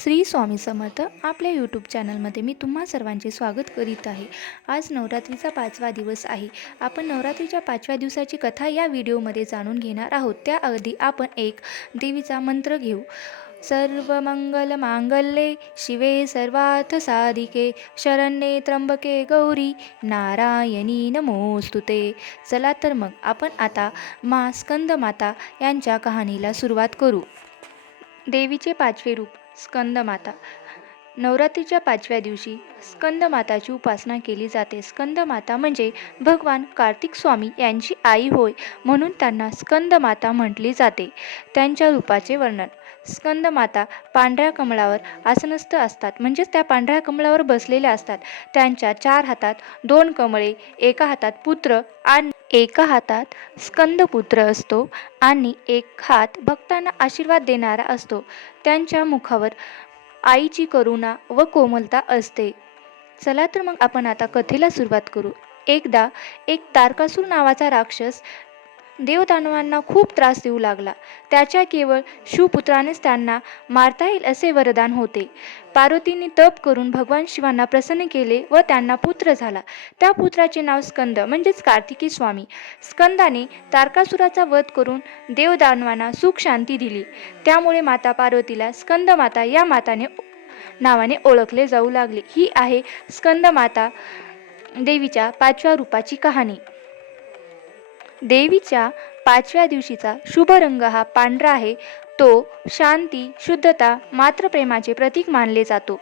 श्री स्वामी समर्थ आपल्या यूट्यूब चॅनलमध्ये मी तुम्हा सर्वांचे स्वागत करीत आहे. आज नवरात्रीचा पाचवा दिवस आहे. आपण नवरात्रीच्या पाचव्या दिवसाची कथा या व्हिडिओमध्ये जाणून घेणार आहोत. त्याआधी आपण एक देवीचा मंत्र घेऊ. सर्व मंगल मांगल्ये शिवे सर्वार्थ साधिके शरण्ये त्र्यंबके गौरी नारायणी नमोस्तुते चला तर मग आपण आता मा स्कंदमाता यांच्या कहाणीला सुरुवात करू. देवीचे पाचवे रूप. स्कंदमाता. नवरात्रीच्या पाचव्या दिवशी स्कंदमाताची उपासना केली जाते. स्कंदमाता म्हणजे भगवान कार्तिक स्वामी यांची आई होय म्हणून त्यांना स्कंदमाता म्हटली जाते. त्यांच्या रूपाचे वर्णन. स्कंदमाता पांढऱ्या कमळावर आसनस्थ असतात. म्हणजेच त्या पांढऱ्या कमळावर बसलेल्या असतात. त्यांच्या चार हातात दोन कमळे एका हातात पुत्र आणि एका हातात स्कंदपुत्र असतो आणि एक हात भक्तांना आशीर्वाद देणारा असतो. त्यांच्या मुखावर आईची करुणा व कोमलता असते. चला तर मग आपण आता कथेला सुरुवात करू. एकदा एक तारकासूर नावाचा राक्षस देवदानवांना खूप त्रास देऊ लागला. त्याच्या केवळ शिवपुत्रानेच त्यांना मारता येईल असे वरदान होते. पार्वतींनी तप करून भगवान शिवांना प्रसन्न केले व त्यांना पुत्र झाला. त्या पुत्राचे नाव स्कंद म्हणजेच कार्तिकी स्वामी. स्कंदाने तारकासुराचा वध करून देवदानवांना सुख शांती दिली. त्यामुळे माता पार्वतीला स्कंदमाता या माताने नावाने ओळखले जाऊ लागले. ही आहे स्कंदमाता देवीच्या पाचव्या रूपाची कहाणी. देवीच्या पाचव्या दिवशीचा शुभ रंग हा पांढरा आहे. तो शांती शुद्धता मात्र प्रेमाचे प्रतीक मानले जातो.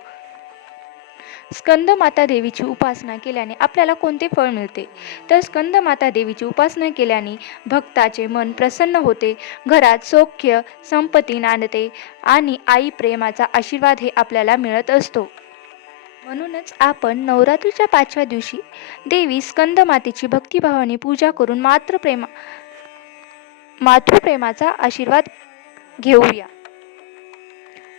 स्कंदमाता देवीची उपासना केल्याने आपल्याला कोणते फळ मिळते? तर स्कंदमाता देवीची उपासना केल्याने भक्ताचे मन प्रसन्न होते. घरात सौख्य संपत्ती नांदते आणि आई प्रेमाचा आशीर्वाद हे आपल्याला मिळत असतो. म्हणूनच आपण नवरात्रीच्या पाचव्या दिवशी देवी स्कंदमातेची भक्तिभावाने पूजा करून मातृप्रेमा मातृप्रेमाचा आशीर्वाद घेऊया.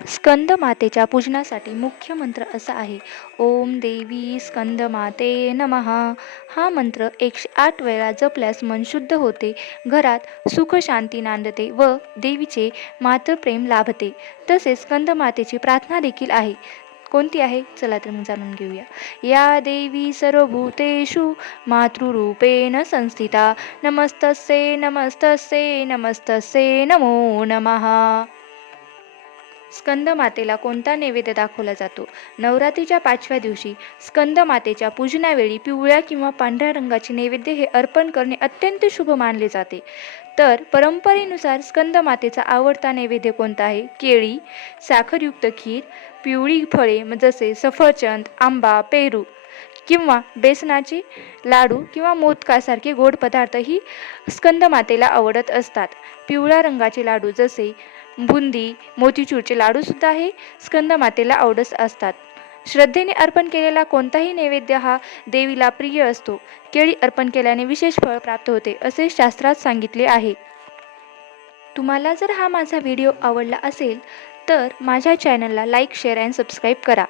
स्कंद मातेच्या पूजनासाठी मुख्य मंत्र असा आहे ओम देवी स्कंद माते नमः. हा मंत्र एकशे आठ वेळा जपल्यास मन शुद्ध होते घरात सुख शांती नांदते व देवीचे मातृप्रेम लाभते. तसेच स्कंद मातेची प्रार्थना देखील आहे. कोणती आहे? चला तर मग जाणून घेऊया. या देवी सर्वभूतेषु मातृरूपेण संस्थिता. नमस्तस्ये नमस्तस्ये नमस्तस्ये नमो नमः. स्कंद मातेला कोणता नैवेद्य दाखवला जातो? नवरात्रीच्या पाचव्या दिवशी स्कंद मातेच्या पूजनावेळी पिवळ्या किंवा पांढऱ्या रंगाचे नैवेद्य हे अर्पण करणे अत्यंत शुभ मानले जाते. तर परंपरेनुसार स्कंद मातेचा आवडता नैवेद्य कोणता आहे? केळी साखरयुक्त खीर पिवळी फळे जसे सफरचंद आंबा पेरू किंवा बेसनाचे लाडू किंवा मोदकासारखे गोड पदार्थही स्कंदमातेला स्कंद मातेला आवडत असतात. पिवळ्या रंगाचे लाडू जसे बुंदी मोतीचूरचे लाडूसुद्धा हे स्कंदमातेला आवडस आवडत असतात. श्रद्धेने अर्पण केलेला कोणताही नैवेद्य हा देवीला प्रिय असतो. केळी अर्पण केल्याने विशेष फळ प्राप्त होते असे शास्त्रात सांगितले आहे. तुम्हाला जर हा माझा व्हिडिओ आवडला असेल तर माझ्या चॅनलला लाईक शेअर अँड सबस्क्राईब करा.